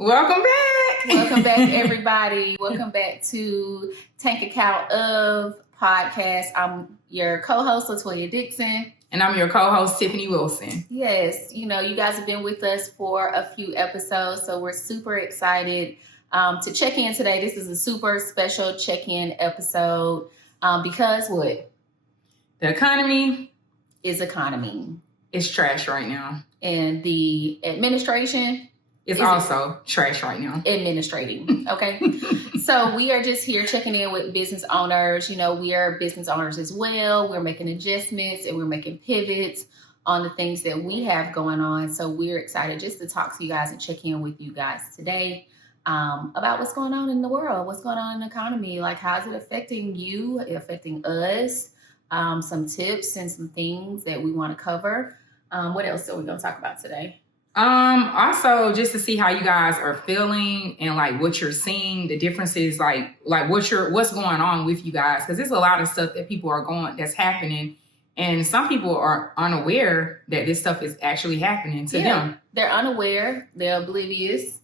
Welcome back. Welcome back, everybody. Welcome back to Tank Account of Podcast. I'm your co-host, LaToya Dixon. And I'm your co-host, Tiffany Wilson. Yes, you guys have been with us for a few episodes, so we're super excited to check in today. This is a super special check-in episode because what? The economy is trash right now. And the administration is also trash right now. Administrating, okay? So we are just here checking in with business owners. We are business owners as well. We're making adjustments and we're making pivots on the things that we have going on. So we're excited just to talk to you guys and check in with you guys today about what's going on in the world, what's going on in the economy, like how's it affecting you, affecting us, some tips and some things that we want to cover. What else are we going to talk about today? Also just to see how you guys are feeling and like what you're seeing, the differences, like what's going on with you guys. Cause there's a lot of stuff that people are that's happening. And some people are unaware that this stuff is actually happening to them. They're unaware. They're oblivious.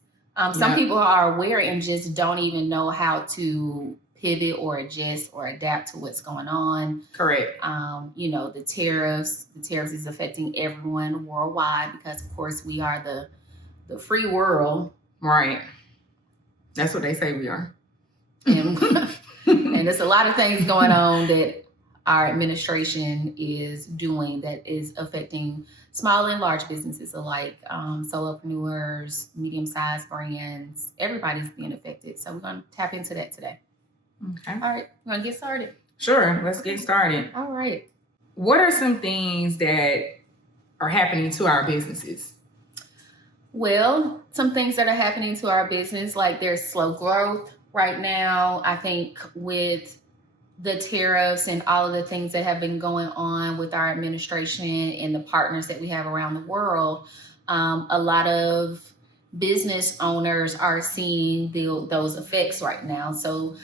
Some people are aware and just don't even know how to pivot or adjust or adapt to what's going on. Correct. The tariffs is affecting everyone worldwide because of course we are the free world. Right. That's what they say we are. And there's a lot of things going on that our administration is doing that is affecting small and large businesses alike, solopreneurs, medium-sized brands, everybody's being affected. So we're going to tap into that today. Okay. All right. You want to get started? Sure. Let's get started. All right. What are some things that are happening to our businesses? Well, some things that are happening to our business, like there's slow growth right now. I think with the tariffs and all of the things that have been going on with our administration and the partners that we have around the world, a lot of business owners are seeing those effects right now. So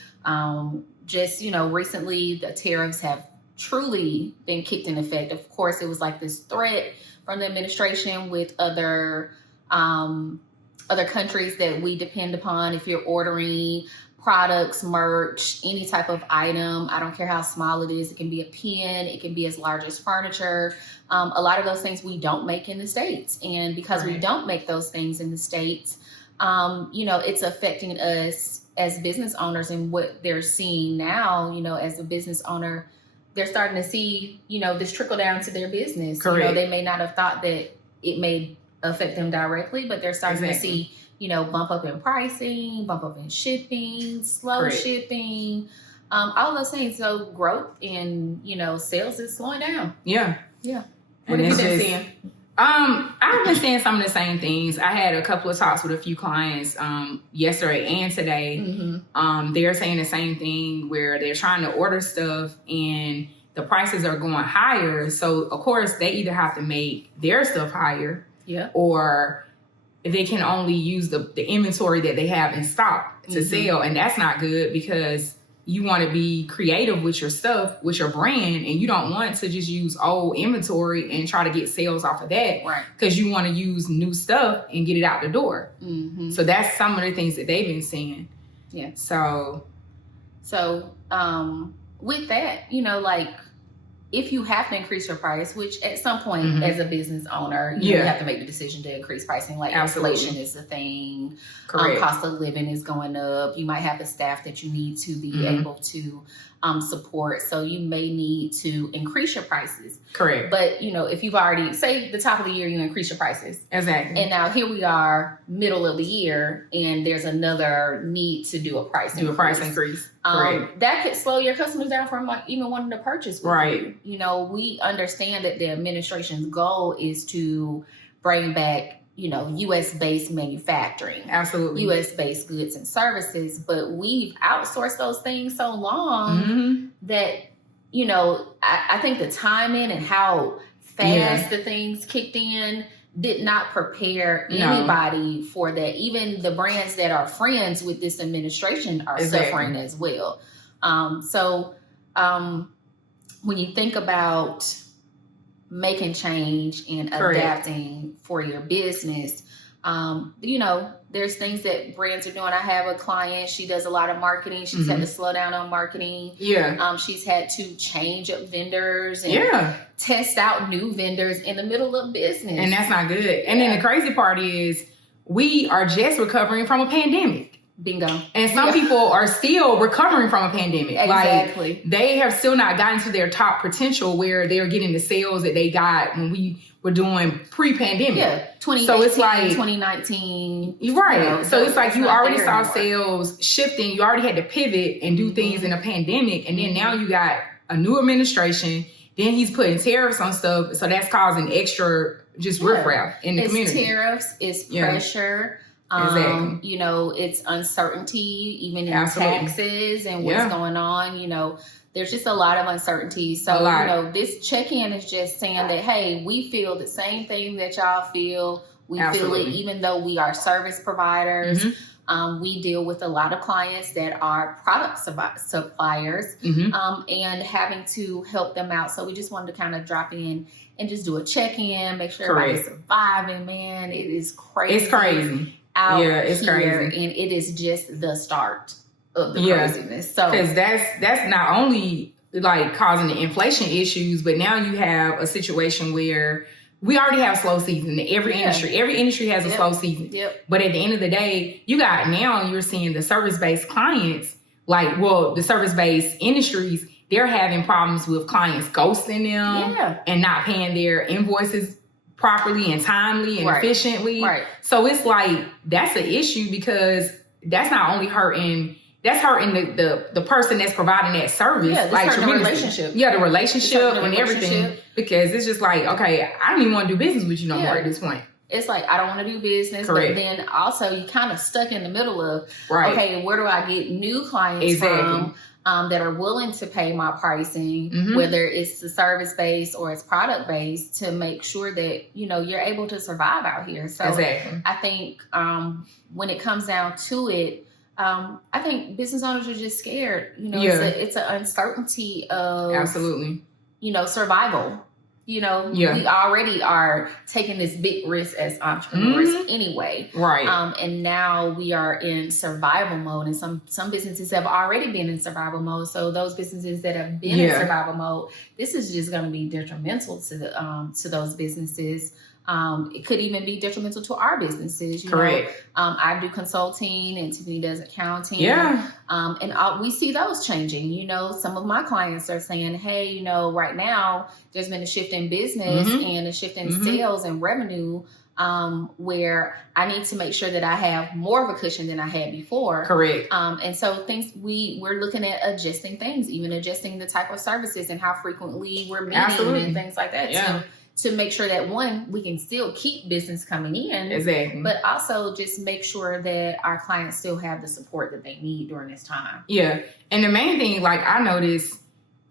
recently the tariffs have truly been kicked in effect. Of course, it was like this threat from the administration with other countries that we depend upon. If you're ordering products, merch, any type of item, I don't care how small it is. It can be a pen, it can be as large as furniture. A lot of those things we don't make in the States. And because we don't make those things in the States, it's affecting us as business owners. And what they're seeing now, as a business owner, they're starting to see, this trickle down to their business. Correct. They may not have thought that it may affect them directly, but they're starting to see, bump up in pricing, bump up in shipping, slow shipping, all those things. So growth in, sales is slowing down. Yeah. Yeah. What have you been seeing? I've been seeing some of the same things. I had a couple of talks with a few clients yesterday and today. Mm-hmm. They're saying the same thing where they're trying to order stuff and the prices are going higher. So, of course, they either have to make their stuff higher or they can only use the inventory that they have in stock to sell. And that's not good because you want to be creative with your stuff, with your brand, and you don't want to just use old inventory and try to get sales off of that. Right. Because you want to use new stuff and get it out the door. Mm-hmm. So that's some of the things that they've been seeing. Yeah. So with that, if you have to increase your price, which at some point as a business owner, you have to make the decision to increase pricing. Like inflation is the thing. Cost of living is going up. You might have the staff that you need to be able to support. So you may need to increase your prices. Correct. But, if you've already, say the top of the year, you increase your prices. Exactly. And now here we are, middle of the year, and there's another need to do a price increase. That could slow your customers down from even wanting to purchase with you. We understand that the administration's goal is to bring back U.S.-based manufacturing. Absolutely. U.S.-based goods and services. But we've outsourced those things so long that, I think the timing and how fast the things kicked in did not prepare anybody for that. Even the brands that are friends with this administration are suffering as well. When you think about making change and adapting for your business, There's things that brands are doing. I have a client, she does a lot of marketing. She's had to slow down on marketing. Yeah. She's had to change up vendors and test out new vendors in the middle of business. And that's not good. And then the crazy part is we are just recovering from a pandemic. Bingo. And some people are still recovering from a pandemic. Exactly. Like, they have still not gotten to their top potential where they're getting the sales that they got when we were doing pre-pandemic. Yeah, 2018, so it's like 2019. Right. So it's like you already saw sales shifting. You already had to pivot and do things in a pandemic. And then now you got a new administration. Then he's putting tariffs on stuff. So that's causing extra just riffraff in the community. It's tariffs, it's pressure. Exactly. It's uncertainty, even in taxes and what's going on. There's just a lot of uncertainty. So, this check-in is just saying that, hey, we feel the same thing that y'all feel. We feel it even though we are service providers. We deal with a lot of clients that are product suppliers and having to help them out. So we just wanted to kind of drop in and just do a check-in, make sure everybody's surviving, man. It is crazy. It's crazy. It's crazy. And it is just the start of the craziness. So because that's not only like causing the inflation issues, but now you have a situation where we already have slow season in every industry. Every industry has a slow season. But at the end of the day, you're seeing the service-based clients, the service-based industries, they're having problems with clients ghosting them and not paying their invoices properly and timely and efficiently. Right. So it's like, that's an issue because that's not only hurting the person that's providing that service. The relationship. Yeah, the relationship and everything. Because it's just like, okay, I don't even want to do business with you no more at this point. It's like, I don't want to do business. Correct. But then also you kind of stuck in the middle of, okay, where do I get new clients from? That are willing to pay my pricing, whether it's the service-based or it's product-based, to make sure that, you're able to survive out here. So I think when it comes down to it, I think business owners are just scared. It's an uncertainty of survival. We already are taking this big risk as entrepreneurs anyway. Right. And now we are in survival mode, and some businesses have already been in survival mode. So those businesses that have been in survival mode, this is just going to be detrimental to those businesses. It could even be detrimental to our businesses. Correct. I do consulting and Tiffany does accounting. Yeah. And we see those changing. Some of my clients are saying, hey, right now there's been a shift in business and a shift in sales and revenue where I need to make sure that I have more of a cushion than I had before. Correct. And so we're looking at adjusting things, even adjusting the type of services and how frequently we're meeting and things like that. Yeah. To make sure that, one, we can still keep business coming in. Exactly. But also just make sure that our clients still have the support that they need during this time. Yeah. And the main thing, I noticed,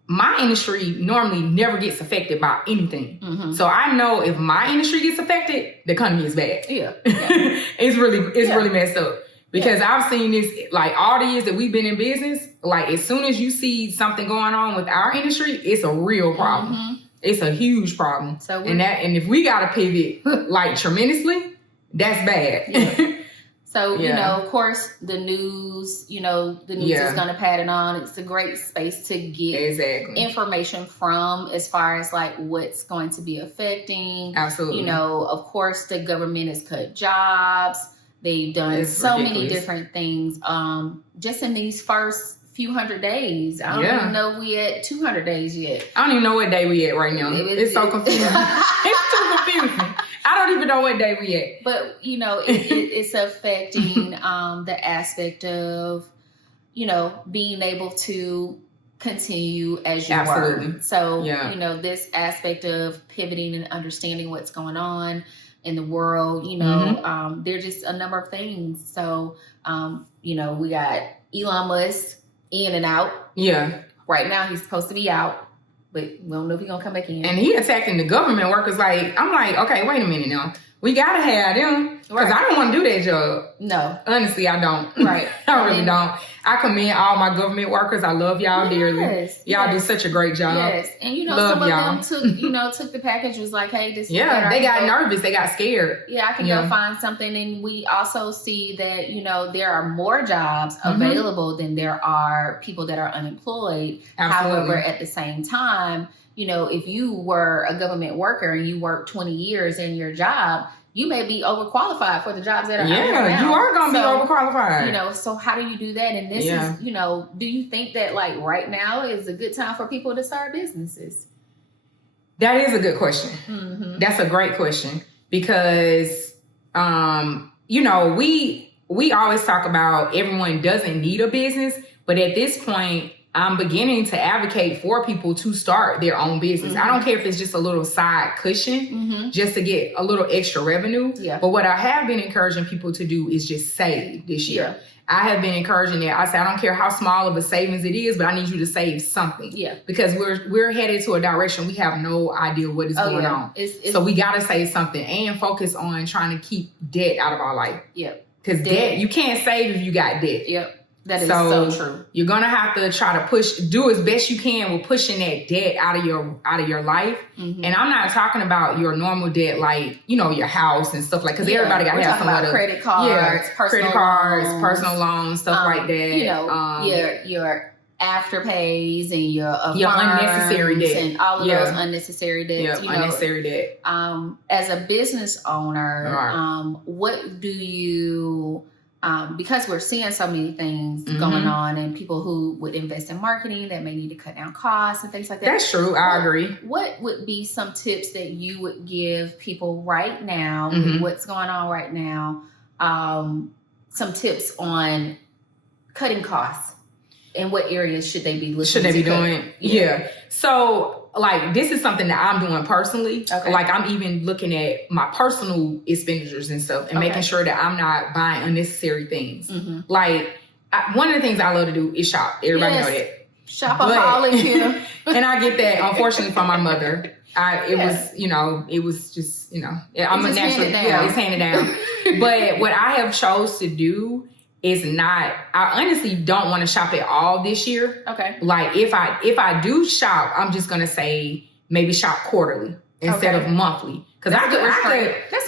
my industry normally never gets affected by anything. So I know if my industry gets affected, the economy is bad. Yeah. It's really messed up. Because I've seen this, all the years that we've been in business, as soon as you see something going on with our industry, it's a real problem. It's a huge problem. So and if we got to pivot tremendously, that's bad. Yeah. So, of course, the news, is going to pat it on. It's a great space to get information from as far as what's going to be affecting. Absolutely. Of course, the government has cut jobs. They've done many different things just in these first few hundred days. I don't even know if we at 200 days yet. I don't even know what day we at right now. It's so confusing. It's too confusing. I don't even know what day we at. But, it's affecting the aspect of, being able to continue as you were. So, this aspect of pivoting and understanding what's going on in the world, there's just a number of things. So, we got Elon Musk in and out. Yeah. Right now he's supposed to be out, but we don't know if he's gonna come back in. And he attacking the government workers. I'm like, okay, wait a minute now. We gotta have them. Because I don't want to do that job. No. Honestly, I don't. Right. I really don't. I commend all my government workers. I love y'all dearly. Y'all do such a great job. Yes. And love some y'all. of them took the package, was like, hey, this is they got nervous. They got scared. Yeah, I can go find something. And we also see that, there are more jobs available than there are people that are unemployed. Absolutely. However, at the same time, if you were a government worker and you worked 20 years in your job, you may be overqualified for the jobs that are out there now. You are going to be overqualified. So how do you do that? And this is, do you think that like right now is a good time for people to start businesses? That is a good question. Mm-hmm. That's a great question because, we always talk about everyone doesn't need a business, but at this point, I'm beginning to advocate for people to start their own business. I don't care if it's just a little side cushion just to get a little extra revenue. Yeah. But what I have been encouraging people to do is just save this year. Yeah. I have been encouraging that. I say, I don't care how small of a savings it is, but I need you to save something. Yeah. Because we're headed to a direction we have no idea what is going on. So we got to save something and focus on trying to keep debt out of our life. Yeah. Because debt, you can't save if you got debt. Yep. That is so true. You're gonna have to try to do as best you can with pushing that debt out of your life. Mm-hmm. And I'm not talking about your normal debt, like your house and stuff like. Because everybody got to have some of credit cards, personal loans, stuff like that. Your afterpays and your unnecessary debt and all of those unnecessary debts. Unnecessary debt. As a business owner, what do you? Because we're seeing so many things going on and people who would invest in marketing that may need to cut down costs and things like that. That's true. I agree. What would be some tips that you would give people right now, what's going on right now, some tips on cutting costs and what areas should they be doing? Yeah. So, this is something that I'm doing personally. Okay. I'm even looking at my personal expenditures and stuff and making sure that I'm not buying unnecessary things. Mm-hmm. One of the things I love to do is shop. Everybody know that. Shopaholic here. And I get that, unfortunately, from my mother. It was just, I'm a natural. It's handed down. But what I have chose to do is not, I honestly don't want to shop at all this year. Okay. If I do shop, I'm just going to say maybe shop quarterly instead of monthly. Because that's a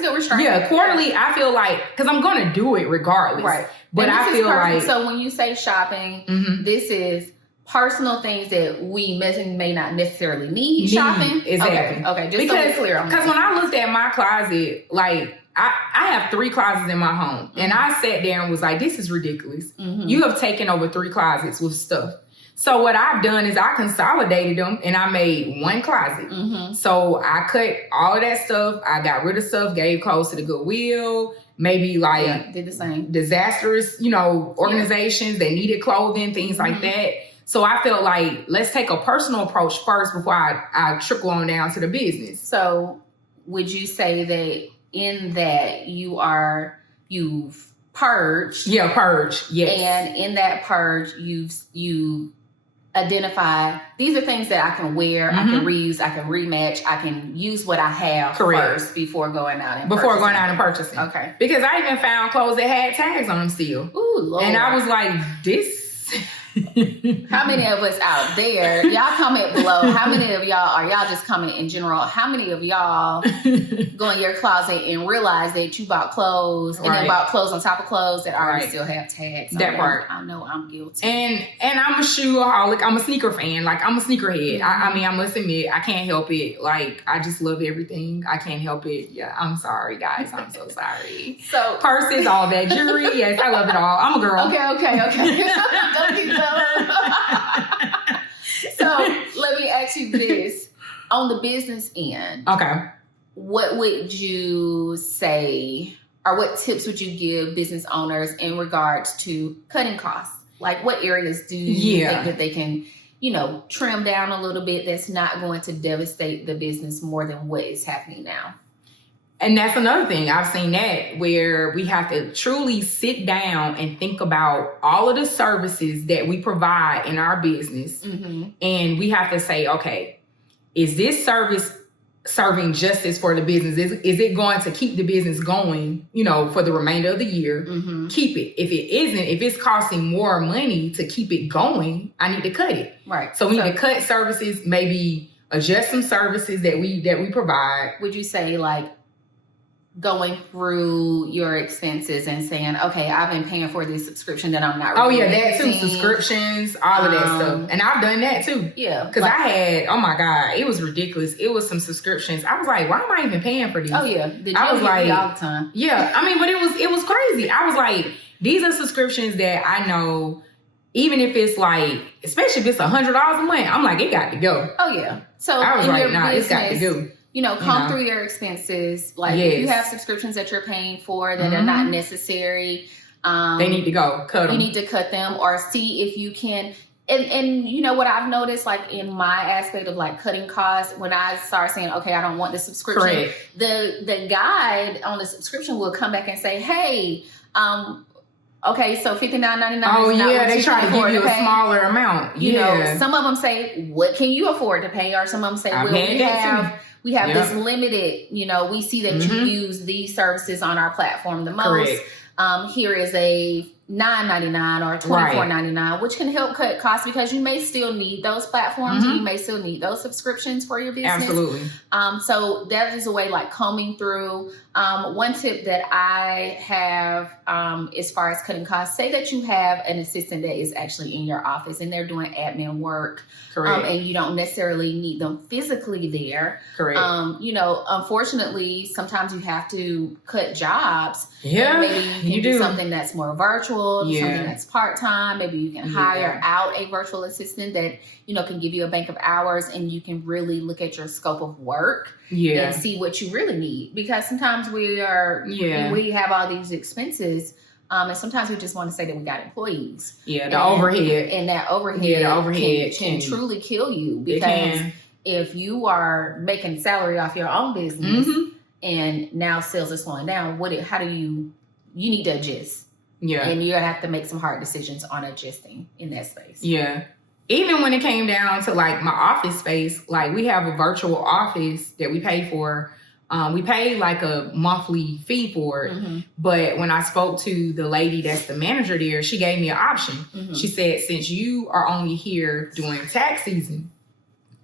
good restraint. Yeah, quarterly, I feel because I'm going to do it regardless. Right. But I feel so when you say shopping, this is personal things that we may not necessarily need shopping. Exactly. Okay. Just so we're clear on that. Because when I looked at my closet, I have 3 closets in my home. And I sat there and was like, this is ridiculous. Mm-hmm. You have taken over 3 closets with stuff. So what I've done is I consolidated them and I made 1 closet. Mm-hmm. So I cut all of that stuff. I got rid of stuff, gave clothes to the Goodwill. Maybe did the same. Disastrous, organizations that needed clothing, things like that. So I felt like, let's take a personal approach first before I trickle on down to the business. So would you say that in that you've purged? Yeah, purge. Yes. And in that purge, you identify these are things that I can wear, I can reuse, I can rematch, I can use what I have first before going out and purchasing. Okay. Because I even found clothes that had tags on them still. Ooh, Lord. And I was like, this. How many of us out there, y'all comment below, how many of y'all are y'all just comment in general, how many of y'all go in your closet and realize that you bought clothes and then bought clothes on top of clothes that already still have tags on that part. I know I'm guilty. And I'm a shoeaholic. I'm a sneaker fan. I'm a sneakerhead. I mean, I must admit, I can't help it. I just love everything. I can't help it. Yeah, I'm sorry, guys. I'm so sorry. So purses, all that jewelry. Yes, I love it all. I'm a girl. Okay. Don't keep going. So let me ask you this. On the business end, what would you say, or what tips would you give business owners in regards to cutting costs? What areas do you think that they can, trim down a little bit that's not going to devastate the business more than what is happening now? And that's another thing. I've seen that where we have to truly sit down and think about all of the services that we provide in our business. Mm-hmm. And we have to say, okay, is this service serving justice for the business? Is it going to keep the business going, for the remainder of the year? Mm-hmm. Keep it. If it isn't, if it's costing more money to keep it going, I need to cut it. Right. So we need to cut services, maybe adjust some services that we provide. Would you say like going through your expenses and saying, okay, I've been paying for this subscription that I'm not really that too. Subscriptions, all of that stuff. And I've done that too. Yeah. Because I had, oh my God, it was ridiculous. It was some subscriptions. I was like, why am I even paying for these? Oh yeah. The I was like, all the time. Yeah. I mean, but it was crazy. I was like, these are subscriptions that I know, even if it's like, especially if it's $100 a month, I'm like, it got to go. Oh yeah. So I was like, nah, business, it's got to go. Come through your expenses. Like if you have subscriptions that you're paying for that are not necessary, they need to go. Cut them. You need to cut them or see if you can. And you know what I've noticed, like in my aspect of like cutting costs, when I start saying, okay, I don't want the subscription, correct, the guide on the subscription will come back and say, hey, okay, so $59.99. Oh yeah, they try to give you a smaller amount. You know, some of them say, what can you afford to pay? Or some of them say, well, we have this limited, we see that you use these services on our platform the most. Correct. Here is a $9.99 or $24.99, which can help cut costs because you may still need those platforms. And you may still need those subscriptions for your business. Absolutely. So that is a way like combing through. One tip that I have as far as cutting costs, say that you have an assistant that is actually in your office and they're doing admin work. Correct. And you don't necessarily need them physically there. Correct. Unfortunately, sometimes you have to cut jobs. Yeah, maybe you can do something that's more virtual, something that's part-time. Maybe you can hire out a virtual assistant that, can give you a bank of hours and you can really look at your scope of work and see what you really need. Because sometimes we have all these expenses. And sometimes we just want to say that we got employees. Yeah, the overhead. And that overhead can truly kill you. Because if you are making salary off your own business and now sales are slowing down, you need to adjust. Yeah. And you have to make some hard decisions on adjusting in that space. Yeah. Even when it came down to like my office space, like we have a virtual office that we pay for. We pay like a monthly fee for it. But when I spoke to the lady that's the manager there, she gave me an option. She said, since you are only here during tax season,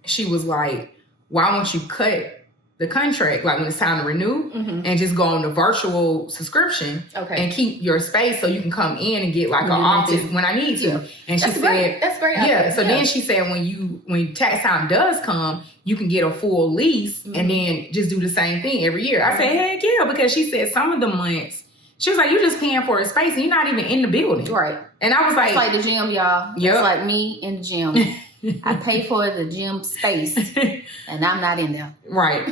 she was like, why won't you cut the contract, like when it's time to renew, and just go on the virtual subscriction and keep your space so you can come in and get like an office when I need to. And she said, that's great. So then she said, when tax time does come, you can get a full lease and then just do the same thing every year. I said, heck yeah, because she said some of the months, she was like, you're just paying for a space and you're not even in the building. Right. And I was like, it's like the gym, y'all. Yep. It's like me in the gym. I pay for the gym space and I'm not in there. Right.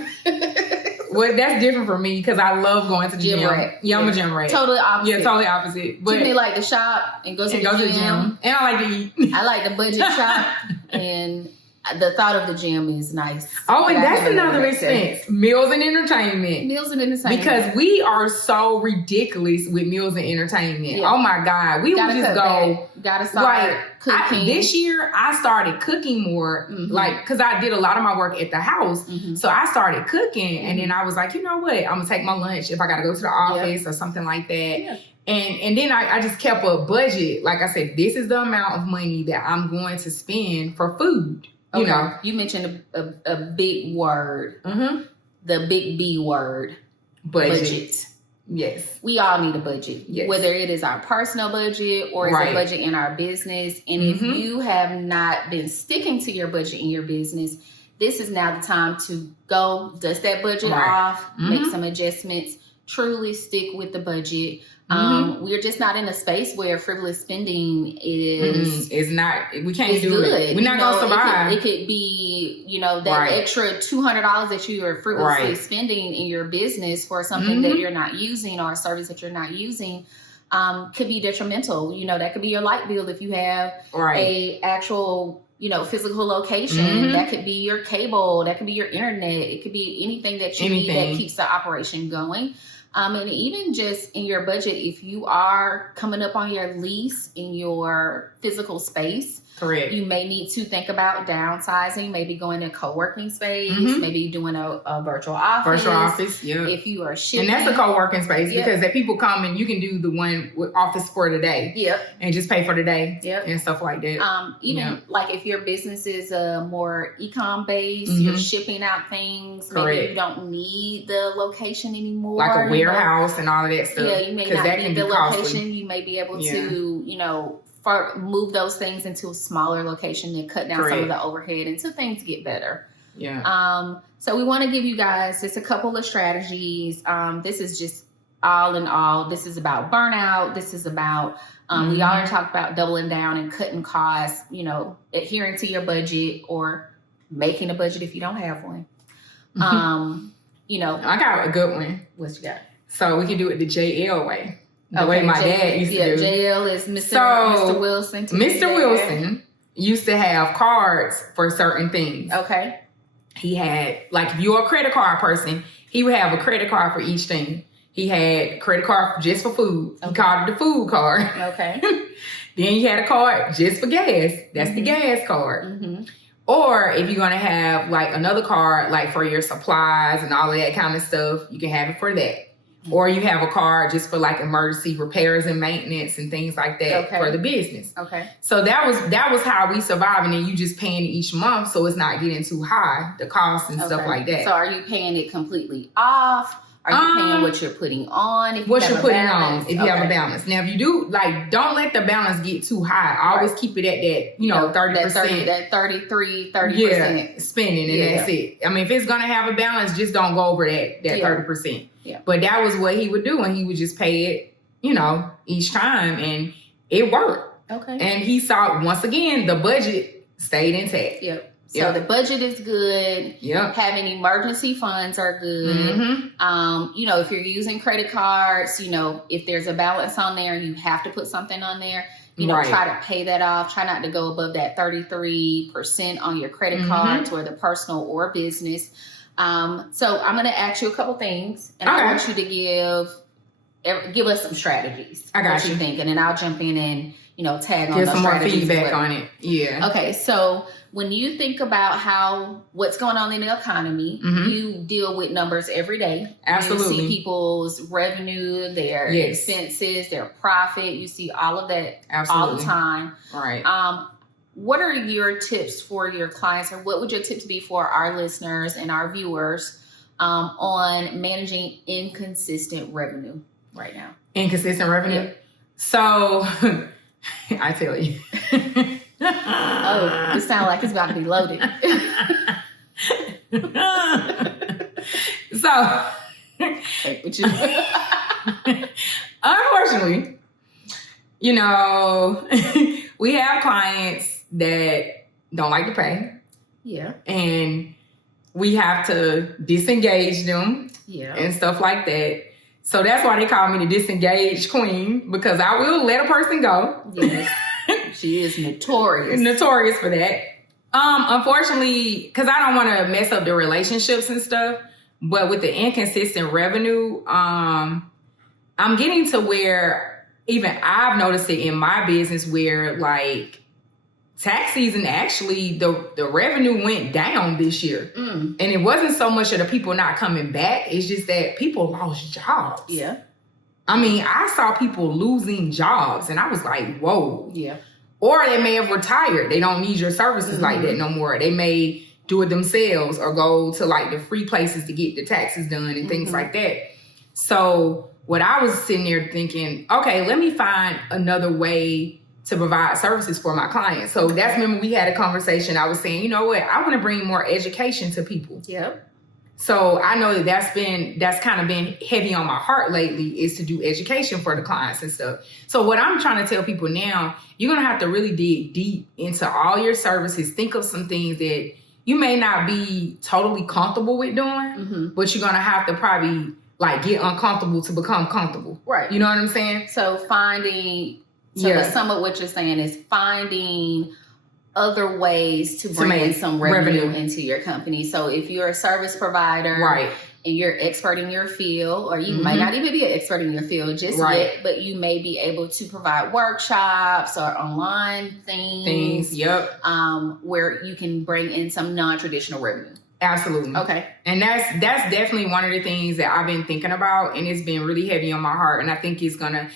Well, that's different for me because I love going to the gym. Yeah, I'm a gym rat. Totally opposite. Yeah, totally opposite. But Tiffany like to shop and go to the gym. And I like to eat. I like to budget shop and the thought of the gym is nice. Oh, and that's another expense. Meals and entertainment. Because we are so ridiculous with meals and entertainment. Yeah. Oh my God. We would just go. Gotta start cooking. This year, I started cooking more, because I did a lot of my work at the house. So I started cooking, and then I was like, you know what? I'm gonna take my lunch if I gotta go to the office or something like that. Yeah. And then I just kept a budget. Like I said, this is the amount of money that I'm going to spend for food. Okay. You mentioned a big word. The big B word. Budget. Yes. We all need a budget. Yes. Whether it is our personal budget or it's a budget in our business. And if you have not been sticking to your budget in your business, this is now the time to go dust that budget off, make some adjustments, truly stick with the budget. We're just not in a space where frivolous spending is not. We can't do good. it. We're not gonna survive. It could be, that extra $200 that you are frivolously spending in your business for something that you're not using or a service that you're not using. Could be detrimental. That could be your light bill if you have a actual physical location. That could be your cable. That could be your internet. It could be anything that you need that keeps the operation going. And even just in your budget, if you are coming up on your lease in your physical space, Correct. You may need to think about downsizing, maybe going to co-working space, maybe doing a virtual office. Virtual office, yeah. If you are shipping. And that's a co-working space because if people come and you can do the one with office for the day. Yep. And just pay for the day. Yep. And stuff like that. Even like if your business is more e-com based, you're shipping out things. Correct. Maybe you don't need the location anymore. Like a warehouse and all of that stuff. Yeah, you may not need the location. Costly. You may be able to, move those things into a smaller location and cut down some of the overhead until things get better. Yeah. So we want to give you guys just a couple of strategies. This is just all in all. This is about burnout. This is about, we already talked about doubling down and cutting costs, adhering to your budget or making a budget if you don't have one. I got a good one. What you got? So we can do it the JL way. The way my dad used to do. JL is Mr. Wilson. Mr. Wilson used to have cards for certain things. Okay. He had, like, if you're a credit card person, he would have a credit card for each thing. He had a credit card just for food. He called it the food card. Okay. Then he had a card just for gas. That's the gas card. Or if you're going to have, like, another card, like, for your supplies and all of that kind of stuff, you can have it for that. Or you have a card just for like emergency repairs and maintenance and things like that for the business. Okay. So that was how we survive, and then you just paying it each month, so it's not getting too high, the costs and stuff like that. So are you paying it completely off? Are you paying what you're putting on? If you have a balance. Now, if you do, like, don't let the balance get too high. Always keep it at that, 30%. That 30%. Yeah, spending, and that's it. I mean, if it's going to have a balance, just don't go over that 30%. Yeah. But that was what he would do, and he would just pay it, each time, and it worked. Okay. And he saw, once again, the budget stayed intact. Yep. So the budget is good. Yep. Having emergency funds are good. If you're using credit cards, if there's a balance on there, you have to put something on there. Try to pay that off. Try not to go above that 33% on your credit cards, or the personal or business. So I'm going to ask you a couple things, and I want you to give us some strategies. I got you think, and then I'll jump in and tag on give those some more strategies feedback on it. Yeah. Okay, so when you think about what's going on in the economy, you deal with numbers every day. Absolutely. You see people's revenue, their expenses, their profit. You see all of that all the time. Right. What are your tips for your clients, or what would your tips be for our listeners and our viewers on managing inconsistent revenue right now? Inconsistent revenue? Yeah. So, I tell you. Oh, this sounds like it's about to be loaded. So, unfortunately, we have clients that don't like to pay. Yeah. And we have to disengage them. Yeah. And stuff like that. So that's why they call me the disengaged queen, because I will let a person go. Yes. She is notorious. Notorious for that. Unfortunately, because I don't want to mess up the relationships and stuff, but with the inconsistent revenue, I'm getting to where even I've noticed it in my business where, like, tax season, actually, the revenue went down this year. And it wasn't so much of the people not coming back. It's just that people lost jobs. Yeah. I mean, I saw people losing jobs, and I was like, whoa. Yeah. Or they may have retired. They don't need your services like that no more. They may do it themselves or go to, like, the free places to get the taxes done and things like that. So what I was sitting there thinking, okay, let me find another way to provide services for my clients. So that's when we had a conversation. I was saying, you know what? I want to bring more education to people. Yep. So I know that's kind of been heavy on my heart lately, is to do education for the clients and stuff. So what I'm trying to tell people now, you're going to have to really dig deep into all your services. Think of some things that you may not be totally comfortable with doing, but you're going to have to probably, like, get uncomfortable to become comfortable. Right. You know what I'm saying? So to sum up what you're saying is finding other ways to bring in some revenue into your company. So if you're a service provider, and you're expert in your field, or you might not even be an expert in your field just yet, but you may be able to provide workshops or online things. Where you can bring in some non-traditional revenue. Absolutely. Okay. And that's definitely one of the things that I've been thinking about, and it's been really heavy on my heart. And I think it's gonna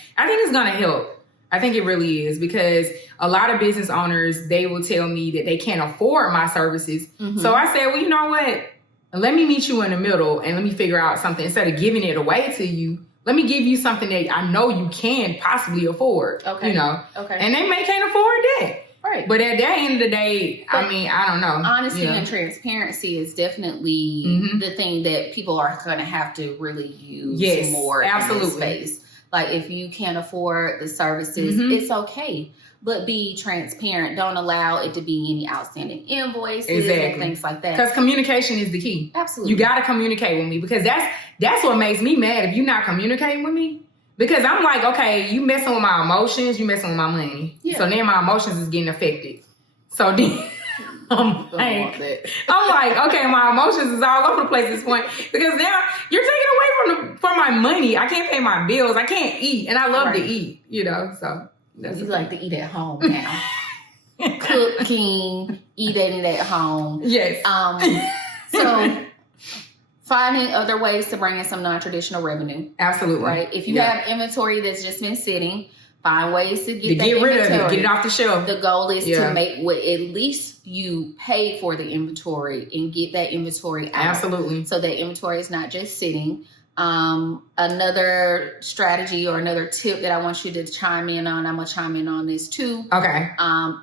help. I think it really is, because a lot of business owners, they will tell me that they can't afford my services. So I said, well, you know what? Let me meet you in the middle and let me figure out something. Instead of giving it away to you, let me give you something that I know you can possibly afford. Okay. You know? Okay. And they may can't afford that. Right. But at the end of the day, I don't know. Honesty and transparency is definitely the thing that people are going to have to really use more in this space. Like, if you can't afford the services, it's okay. But be transparent. Don't allow it to be any outstanding invoices and things like that. Because communication is the key. Absolutely. You got to communicate with me, because that's what makes me mad, if you're not communicating with me. Because I'm like, okay, you messing with my emotions, you messing with my money. Yeah. So then my emotions is getting affected. So then I'm like, okay, my emotions is all over the place at this point, because now you're taking away from my money. I can't pay my bills. I can't eat, and I love to eat, you know. So you like to eat at home now. Cooking, eating at home. Yes. So finding other ways to bring in some non-traditional revenue. Absolutely. Right. If you have inventory that's just been sitting, find ways to get rid of it, get it off the shelf. The goal is to make what at least you pay for the inventory and get that inventory out. Absolutely. So that inventory is not just sitting. Another strategy or another tip that I want you to chime in on, I'm going to chime in on this too. Okay.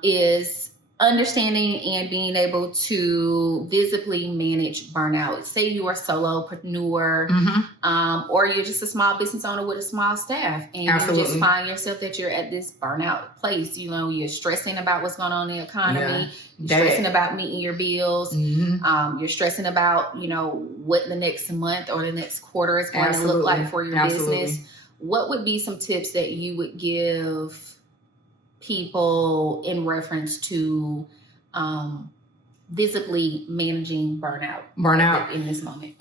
Is understanding and being able to visibly manage burnout. Say you are a solopreneur, or you're just a small business owner with a small staff, and you just find yourself that you're at this burnout place. You know, you're stressing about what's going on in the economy, you're stressing about meeting your bills, you're stressing about, you know, what the next month or the next quarter is going to look like for your business. What would be some tips that you would give people in reference to visibly managing burnout in this moment?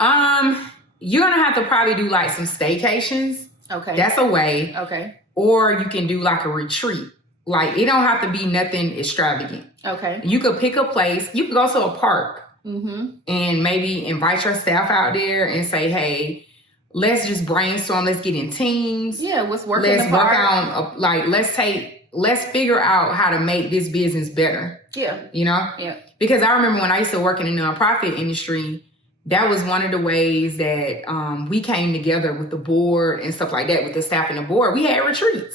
You're gonna have to probably do like some staycations. Okay, that's a way. Okay, or you can do like a retreat. Like, it don't have to be nothing extravagant. Okay, you could pick a place. You could go to a park and maybe invite your staff out there and say, hey, let's just brainstorm. Let's get in teams. Yeah, what's working? Let's work on let's figure out how to make this business better. Yeah. You know? Yeah. Because I remember when I used to work in the nonprofit industry, that was one of the ways that we came together with the board and stuff like that, with the staff and the board. We had retreats.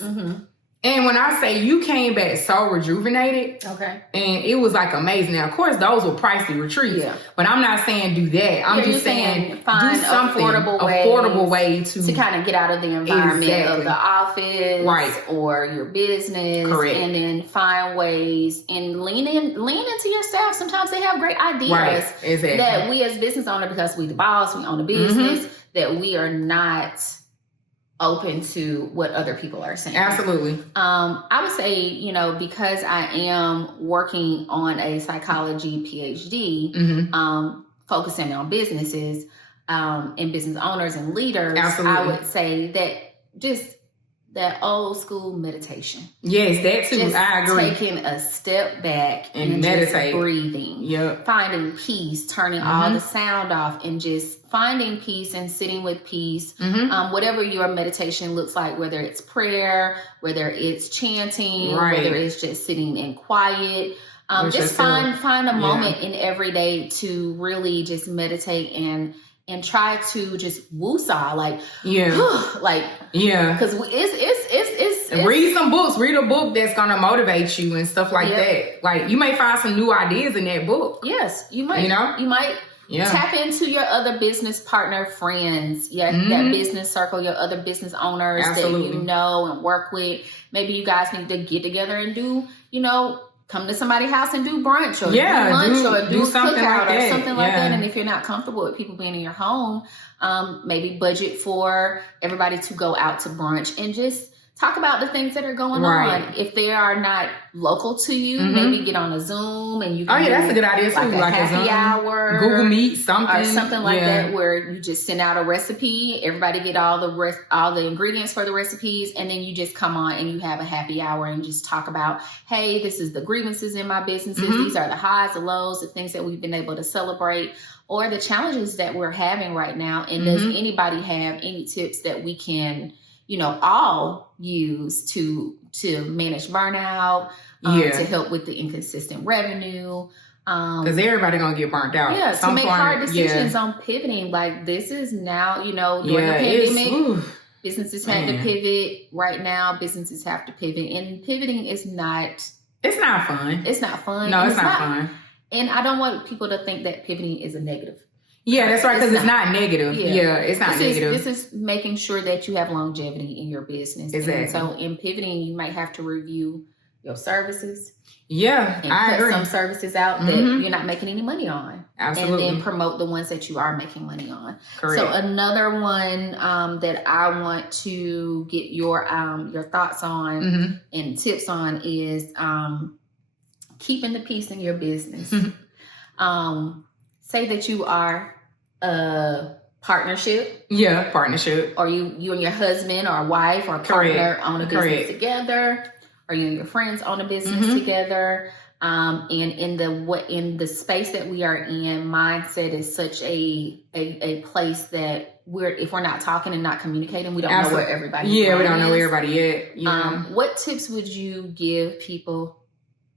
And when I say, you came back so rejuvenated, and it was like amazing. Now, of course, those were pricey retreats, but I'm not saying do that. I'm just saying find do something affordable way to kind of get out of the environment of the office or your business, and then find ways and lean into your staff. Sometimes they have great ideas that we as business owners, because we the boss, we own the business, that we are not open to what other people are saying. Absolutely. I would say, you know, because I am working on a psychology PhD, focusing on businesses and business owners and leaders, I would say that just that old school meditation. Yes, that too. Just I agree. Taking a step back and meditate, just breathing, finding peace, turning all the sound off, and just finding peace and sitting with peace. Whatever your meditation looks like, whether it's prayer, whether it's chanting, whether it's just sitting in quiet. Just find a moment in every day to really just meditate and try to just woosah, because it's read some books. Read a book that's gonna motivate you and stuff like that. Like, you may find some new ideas in that book. Yes, you might. You know, you might tap into your other business partner friends, that business circle, your other business owners that you know and work with. Maybe you guys need to get together and do, you know, come to somebody's house and do brunch or do lunch or do something cookout or something like that. And if you're not comfortable with people being in your home, maybe budget for everybody to go out to brunch and just talk about the things that are going Right. on. If they are not local to you, maybe get on a Zoom and you can that's a good idea too. Like a happy Zoom, hour, Google Meet, something like that, where you just send out a recipe. Everybody get all the ingredients for the recipes, and then you just come on and you have a happy hour and just talk about, hey, this is the grievances in my businesses. These are the highs, the lows, the things that we've been able to celebrate, or the challenges that we're having right now. And does anybody have any tips that we can, all use to manage burnout, to help with the inconsistent revenue? Because everybody gonna get burnt out. Yeah, to make hard decisions on pivoting. Like, this is now, during the pandemic, businesses had to pivot. Right now, businesses have to pivot. And pivoting is not... It's not fun. It's not fun. No, it's not fun. And I don't want people to think that pivoting is a negative. Yeah, that's right, because it's not negative. Yeah, it's not negative. This is making sure that you have longevity in your business. Exactly. And so in pivoting, you might have to review your services. Yeah, and I cut agree. some services out that you're not making any money on. Absolutely. And then promote the ones that you are making money on. Correct. So another one that I want to get your thoughts on and tips on is keeping the peace in your business. Say that you are a partnership. Yeah, partnership. Or you and your husband or wife or partner own a business together. Or you and your friends own a business together. And in the space that we are in, mindset is such a place that if we're not talking and not communicating, we don't know where everybody is. Yeah, we don't know where everybody yet. Yeah. What tips would you give people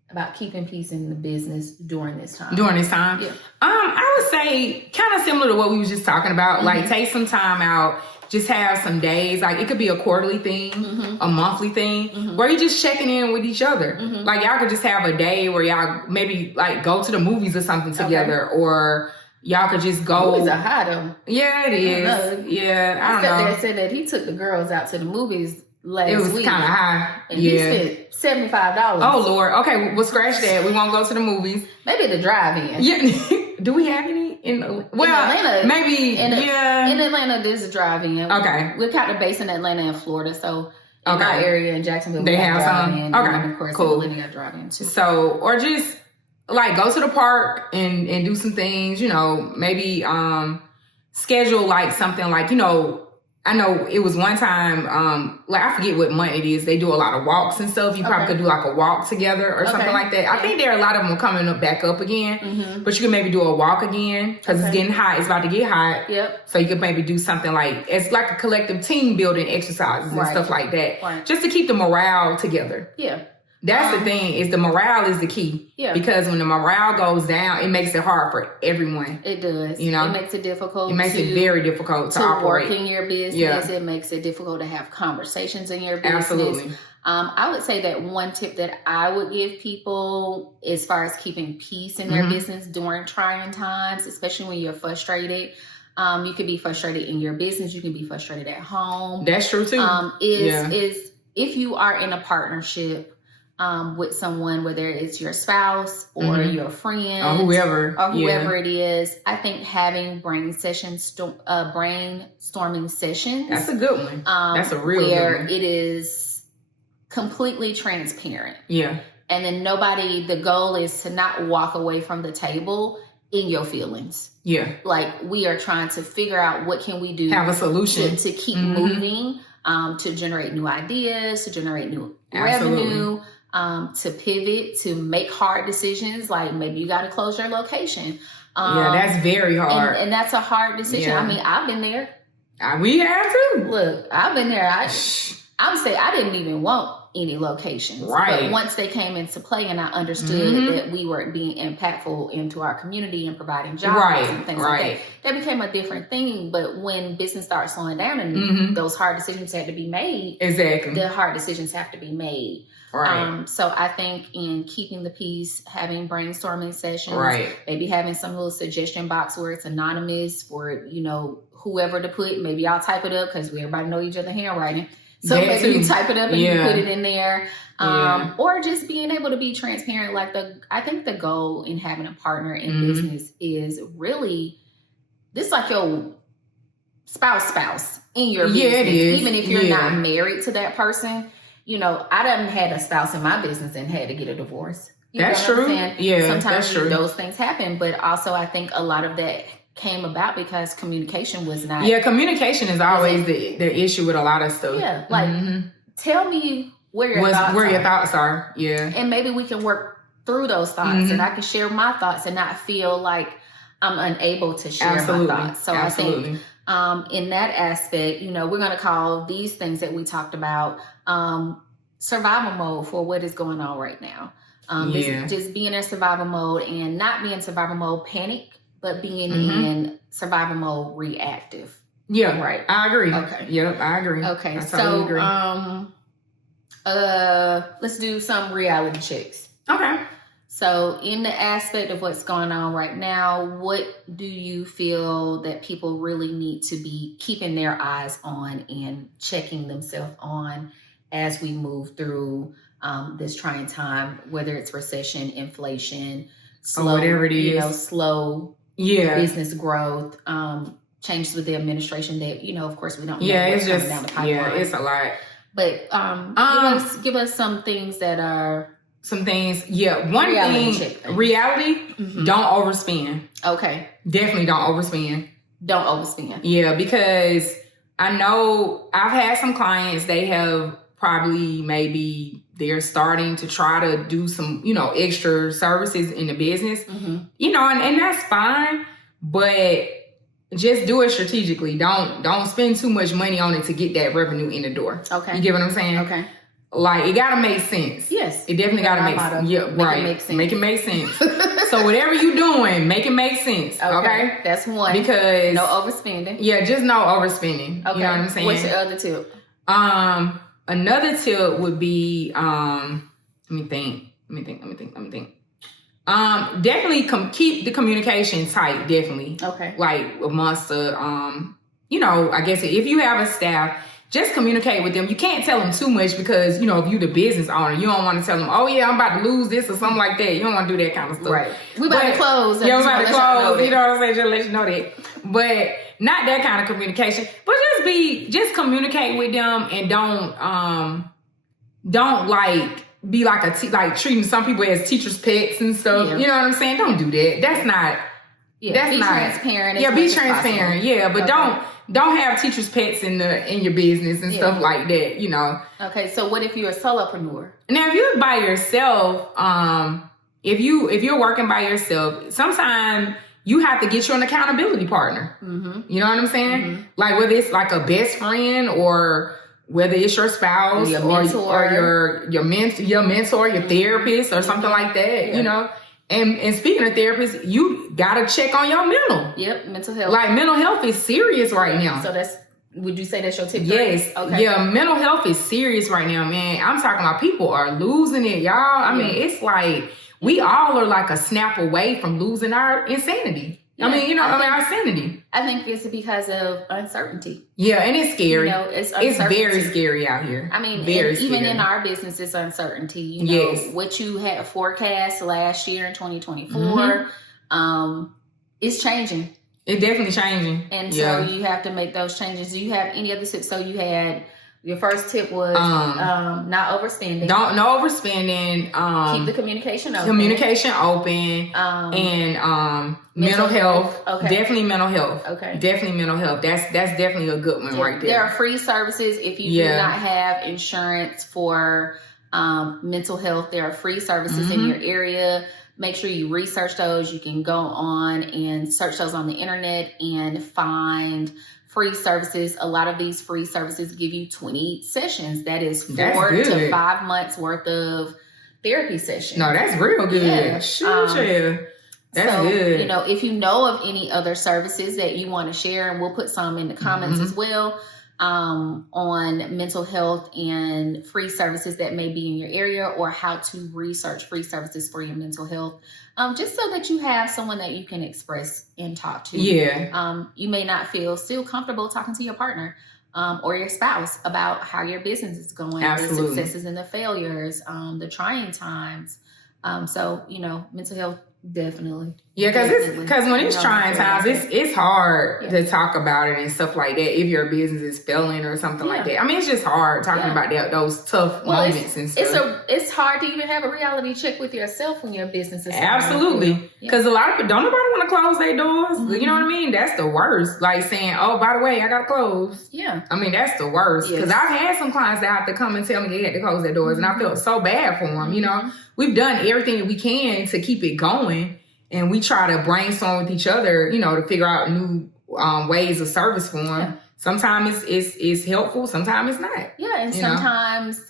about keeping peace in the business during this time? Yeah. I would say kind of similar to what we was just talking about. Like, take some time out. Just have some days, like it could be a quarterly thing, a monthly thing, where you're just checking in with each other. Like, y'all could just have a day where y'all maybe like go to the movies or something together, or y'all could just go. Movies are high though. Yeah, it is. Yeah, I don't know. There said that he took the girls out to the movies last week. It was kind of high. And he spent $75. Oh Lord. Okay, we'll scratch that. We won't go to the movies. Maybe the drive-in. Yeah. Do we have any in Atlanta? Maybe. In Atlanta, there's a drive-in. Okay. We're kind of based in Atlanta and Florida, so in my area in Jacksonville, they have some. Okay, and of course, cool. Linear drive-in too. So, or just like go to the park and do some things. Maybe schedule like something like I know it was one time, like I forget what month it is. They do a lot of walks and stuff. You probably could do like a walk together or something like that. I think there are a lot of them coming back up again, but you can maybe do a walk again because it's getting hot. It's about to get hot. Yep. So you could maybe do something like, it's like a collective team building exercises and stuff like that, just to keep the morale together. Yeah. That's the thing, is the morale is the key. Yeah. Because when the morale goes down, it makes it hard for everyone. It does. It makes it difficult. It makes it very difficult to operate. Work in your business. Yeah. It makes it difficult to have conversations in your business. Absolutely. I would say that one tip that I would give people as far as keeping peace in their business during trying times, especially when you're frustrated. You could be frustrated in your business. You can be frustrated at home. That's true too. Is if you are in a partnership with someone, whether it's your spouse or your friend or whoever it is, I think having brainstorming sessions. That's a good one. That's a real where good one. It is completely transparent. Yeah. And then the goal is to not walk away from the table in your feelings. Yeah. Like, we are trying to figure out what can we do. Have a solution. To keep moving, to generate new ideas, to generate new Absolutely. revenue. To pivot, to make hard decisions, like maybe you got to close your location. That's very hard. And that's a hard decision. Yeah. I mean, I've been there. We have too. Look, I've been there. I would say I didn't even want any locations. Right. But once they came into play and I understood that we were being impactful into our community and providing jobs and things like that became a different thing. But when business starts slowing down and those hard decisions had to be made, the hard decisions have to be made. Right. So I think in keeping the peace, having brainstorming sessions, maybe having some little suggestion box where it's anonymous for, whoever to put. Maybe I'll type it up because we everybody know each other's handwriting. So maybe you type it up and you put it in there. Or just being able to be transparent. Like I think the goal in having a partner in business is really, this is like your spouse in your Yeah, business. it is. Even if you're Yeah. not married to that person, you know, I done had a spouse in my business and had to get a divorce. You That's know what true. I'm saying? Yeah, Sometimes that's true. those things happen, but also I think a lot of that came about because communication was not. Yeah, communication is always the issue with a lot of stuff. Yeah, like tell me where your thoughts are. Yeah, and maybe we can work through those thoughts, and I can share my thoughts and not feel like I'm unable to share my thoughts. So I think in that aspect, you know, we're going to call these things that we talked about survival mode for what is going on right now. Just being in survival mode and not being survival mode panic, but being in survival mode reactive. Yeah, right. I agree. Okay. Yep, I agree. Okay, I totally agree. Let's do some reality checks. Okay. So in the aspect of what's going on right now, what do you feel that people really need to be keeping their eyes on and checking themselves on as we move through this trying time, whether it's recession, inflation, slow, whatever it is, you know, slow business growth, changes with the administration that, you know, of course we don't know what's coming down the pipeline. Yeah, it's a lot. But give us some things that are one thing, reality, don't overspend. Okay. Definitely don't overspend. Don't overspend. Yeah, because I know I've had some clients, they have probably they're starting to try to do some, you know, extra services in the business, you know, and that's fine, but just do it strategically. Don't spend too much money on it to get that revenue in the door. Okay. You get what I'm saying? Okay. Like, it gotta make sense. Yes. It definitely gotta make sense. Yeah, right. Make it make sense. So whatever you're doing, make it make sense. Okay? That's one. Because no overspending. Yeah, just no overspending. Okay. You know what I'm saying? What's your other tip? Another tip would be let me think. Definitely keep the communication tight, definitely. Okay. Like amongst the you know, I guess if you have a staff, just communicate with them. You can't tell them too much because, you know, if you're the business owner, you don't want to tell them, oh yeah, I'm about to lose this or something like that. You don't want to do that kind of stuff. Right. We about to close. Yeah, we about to close. You know what I'm saying? Just let you know that. But not that kind of communication. But just communicate with them and don't like be like like treating some people as teachers' pets and stuff. Yeah. You know what I'm saying? Don't do that. That's not. Yeah. That's be not transparent. Yeah, be transparent. Yeah, but don't have teachers' pets in your business and stuff like that. You know. Okay, so what if you're a solopreneur? Now, if you're by yourself, if you're working by yourself, sometimes you have to get you an accountability partner. You know what I'm saying? Like whether it's like a best friend or whether it's your spouse or your mentor, your therapist or something like that. You know. And speaking of therapists, you gotta check on your mental. Yep, mental health. Like mental health is serious right now. So would you say that's your tip? Yes. Okay. Yeah, mental health is serious right now, man. I'm talking about people are losing it, y'all. I mean, it's like we all are like a snap away from losing our insanity. Yeah. I mean, you know, our sanity. I think it's because of uncertainty. Yeah, and it's scary. You know, it's very scary out here. I mean, very even in our business, it's uncertainty. You know, what you had forecast last year in 2024, it's changing. It's definitely changing. And so you have to make those changes. Do you have any other tips? So you had... Your first tip was not overspending. No overspending. Keep the communication open. And mental health. Okay. Definitely mental health. Okay. Definitely mental health. That's definitely a good one right there. There are free services if you do not have insurance for mental health. There are free services in your area. Make sure you research those. You can go on and search those on the internet and find free services. A lot of these free services give you 20 sessions. That is 4 to 5 months worth of therapy sessions. No, that's real good. Yeah. That's good. You know, if you know of any other services that you want to share, and we'll put some in the comments as well, on mental health and free services that may be in your area, or how to research free services for your mental health. Just so that you have someone that you can express and talk to. Yeah. You may not feel still comfortable talking to your partner or your spouse about how your business is going, Absolutely. the successes and the failures, the trying times. So, you know, mental health Definitely. Yeah, because when it's trying times, it's hard to talk about it and stuff like that if your business is failing or something like that. I mean, it's just hard talking about those tough moments and stuff. It's hard to even have a reality check with yourself when your business is absolutely. Because a lot of people don't nobody want to close their doors. Mm-hmm. You know what I mean? That's the worst. Like saying, "Oh, by the way, I gotta close." Yeah. I mean, that's the worst. Because I've had some clients that have to come and tell me they had to close their doors, and I felt so bad for them. You know, we've done everything that we can to keep it going. And we try to brainstorm with each other, you know, to figure out new ways of service for them. Yeah. Sometimes it's helpful, sometimes it's not. Yeah, and sometimes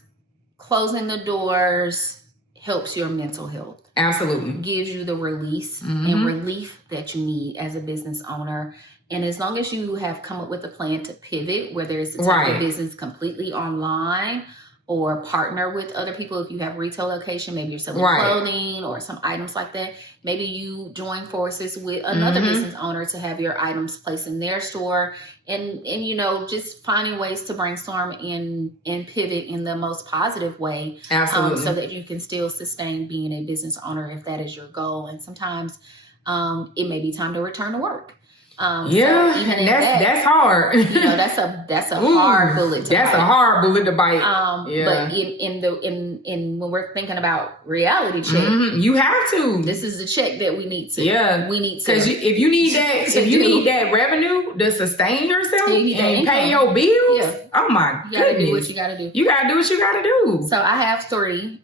closing the doors helps your mental health. Absolutely. Gives you the release and relief that you need as a business owner. And as long as you have come up with a plan to pivot, whether it's to take your business completely online or partner with other people. If you have retail location, maybe you're selling clothing or some items like that. Maybe you join forces with another business owner to have your items placed in their store, and you know, just finding ways to brainstorm and pivot in the most positive way. Absolutely. So that you can still sustain being a business owner if that is your goal. And sometimes it may be time to return to work. So even that's hard. You know, that's a hard bullet to bite. That's a hard bullet to bite. But in when we're thinking about reality check, you have to. This is the check that we need to. We need to. Because if you need that, if you need that revenue to sustain yourself and pay your bills, oh my goodness, you gotta do what you gotta do. You gotta do what you gotta do. So I have 3.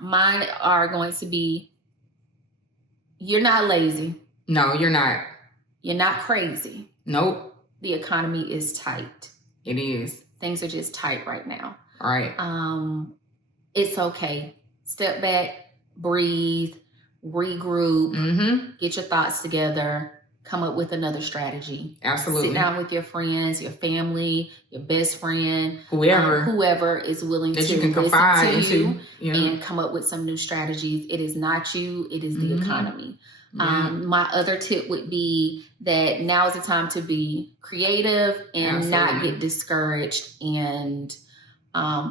Mine are going to be: you're not lazy. No, you're not. You're not crazy. Nope. The economy is tight. It is. Things are just tight right now. All right. It's okay. Step back, breathe, regroup, get your thoughts together, come up with another strategy. Absolutely. Sit down with your friends, your family, your best friend, whoever is willing that to you can confide listen to you and come up with some new strategies. It is not you, it is the economy. My other tip would be that now is the time to be creative and not get discouraged and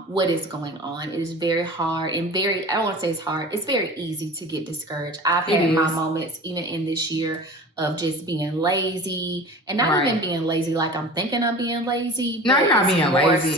what is going on. It is very hard and I don't want to say it's hard. It's very easy to get discouraged. I've had my moments even in this year of just being lazy and not even being lazy like I'm thinking I'm being lazy. No, you're not being lazy.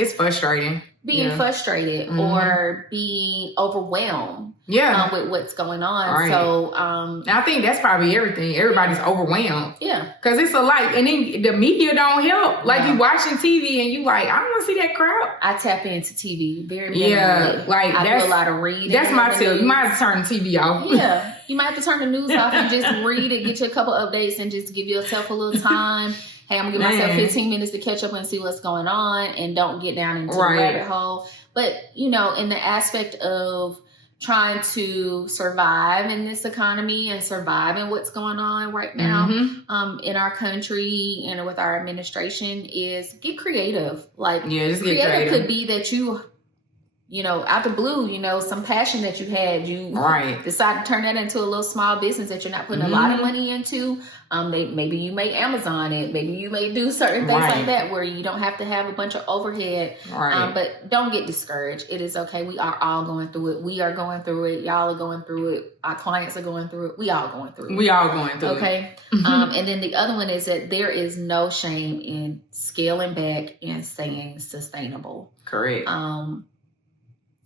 It's frustrating. Being frustrated or being overwhelmed with what's going on. Right. So I think that's probably everything. Everybody's overwhelmed. Yeah. Because it's a lot. And then the media don't help. Like you watching TV and you like, I don't want to see that crap. I tap into TV very minimally. Yeah. Like I do a lot of reading. That's my tip. You might have to turn the TV off. Yeah. You might have to turn the news off and just read it, get you a couple updates and just give yourself a little time. Hey, I'm going to give myself 15 minutes to catch up and see what's going on and don't get down into the rabbit hole. But, you know, in the aspect of trying to survive in this economy and survive in what's going on right now in our country and with our administration is get creative. Like, just get creative could be that you know, out the blue, you know, some passion that you had, you decide to turn that into a little small business that you're not putting a lot of money into. Maybe you may Amazon it. Maybe you may do certain things like that where you don't have to have a bunch of overhead. But don't get discouraged. It is okay. We are all going through it. We are going through it. Y'all are going through it. Our clients are going through it. We all going through it. We all going through it. Okay. And then the other one is that there is no shame in scaling back and staying sustainable. Correct.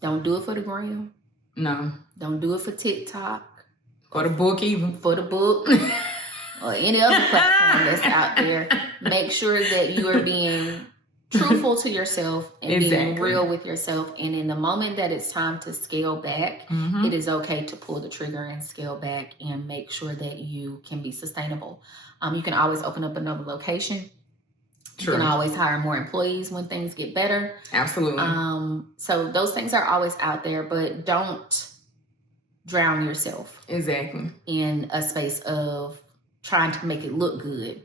Don't do it for the gram. No. Don't do it for TikTok. For the book even. For the book. Or any other platform that's out there. Make sure that you are being truthful to yourself and being real with yourself. And in the moment that it's time to scale back, it is okay to pull the trigger and scale back and make sure that you can be sustainable. You can always open up another location. True. You can always hire more employees when things get better. Absolutely. So those things are always out there, but don't drown yourself. Exactly. In a space of trying to make it look good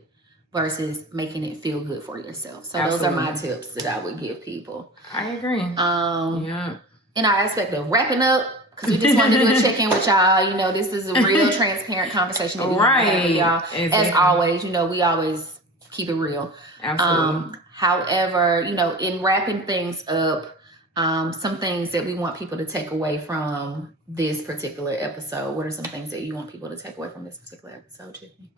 versus making it feel good for yourself. So those are my tips that I would give people. I agree. In our aspect of wrapping up, because we just wanted to do a check-in with y'all. You know, this is a real transparent conversation that we have with y'all. Exactly. As always, you know, we always keep it real. Absolutely. However, you know, in wrapping things up, some things that we want people to take away from this particular episode. What are some things that you want people to take away from this particular episode, Tiffany?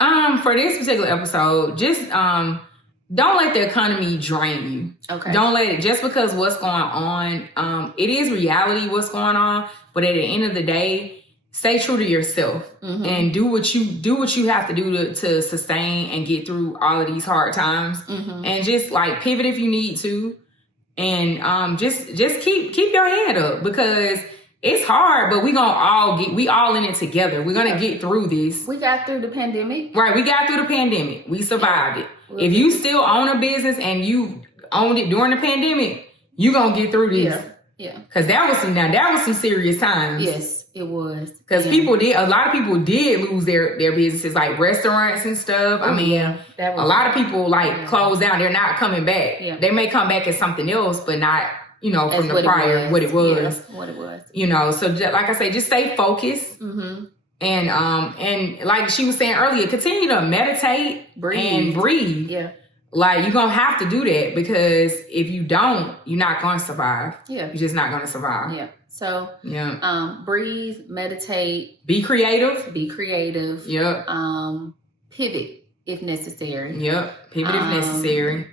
For this particular episode, just don't let the economy drain you. Okay. Don't let it, just because what's going on, it is reality what's going on, but at the end of the day, stay true to yourself and do what you have to do to sustain and get through all of these hard times. And just like pivot if you need to. And just keep your head up, because it's hard, but we all in it together. We're gonna get through this. We got through the pandemic. Right, we got through the pandemic. We survived it. If you still own a business and you owned it during the pandemic, you gonna get through this. Yeah. Cause that was some serious times. Yes, it was. Because a lot of people did lose their businesses, like restaurants and stuff. I mean, a lot of people closed down. They're not coming back. Yeah. They may come back as something else, but not, from the prior, what it was. Yeah, what it was. So like I say, just stay focused. And like she was saying earlier, continue to meditate and breathe. Yeah. Like, you're going to have to do that, because if you don't, you're not going to survive. Yeah. You're just not going to survive. Yeah. So, breathe, meditate. Be creative. Yep. Pivot if necessary. Yep. Pivot if necessary.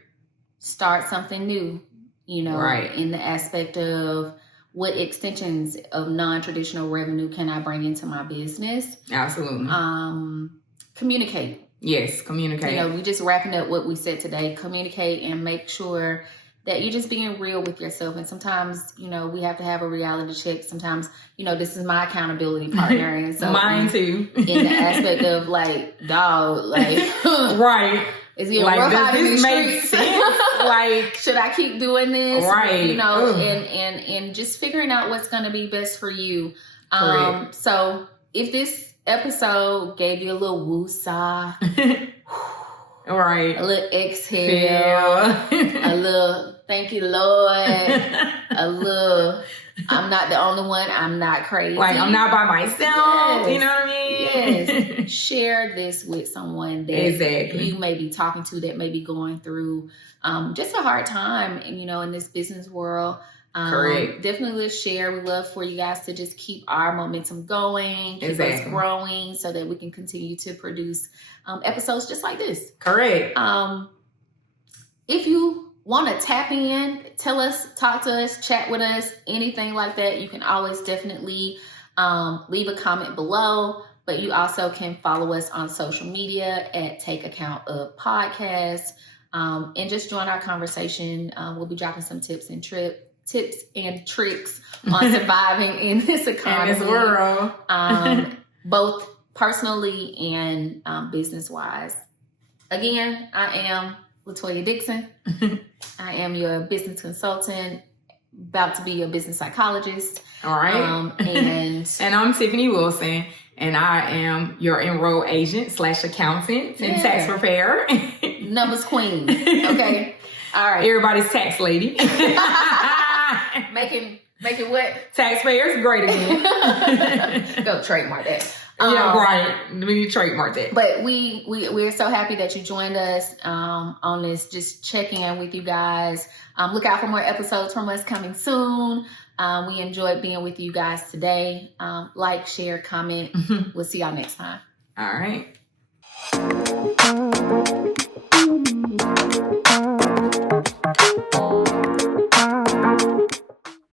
Start something new, right, in the aspect of what extensions of non-traditional revenue can I bring into my business? Absolutely. Communicate. Yes, communicate. We just wrapping up what we said today. Communicate and make sure that you're just being real with yourself. And sometimes, we have to have a reality check. Sometimes, this is my accountability partner. And so mine too. In the aspect of dog, right. Is it rough out in these streets? Sense? Should I keep doing this? Right. And just figuring out what's going to be best for you. So if this episode gave you a little woosah, right, a little exhale, a little thank you, Lord, a little I'm not the only one, I'm not crazy, I'm not by myself. You know what I mean? Yes. Share this with someone that you may be talking to, that may be going through just a hard time, and in this business world. Correct. Definitely let's share. We love for you guys to just keep our momentum going, keep us growing, so that we can continue to produce episodes just like this. Correct. If you want to tap in, tell us, talk to us, chat with us, anything like that, you can always definitely leave a comment below. But you also can follow us on social media at Take Account of Podcast, and just join our conversation. We'll be dropping some tips and tricks on surviving in this economy, in this world, both personally and business-wise. Again, I am LaToya Dixon. I am your business consultant, about to be your business psychologist. All right. And I'm Tiffany Wilson, and I am your enrolled agent / accountant and tax preparer. Numbers queen. Okay. All right. Everybody's tax lady. Making what? Taxpayers great again. Go trademark that. Right. We need to trademark that. But we're so happy that you joined us on this, just checking in with you guys. Look out for more episodes from us coming soon. We enjoyed being with you guys today. Like, share, comment. We'll see y'all next time. All right.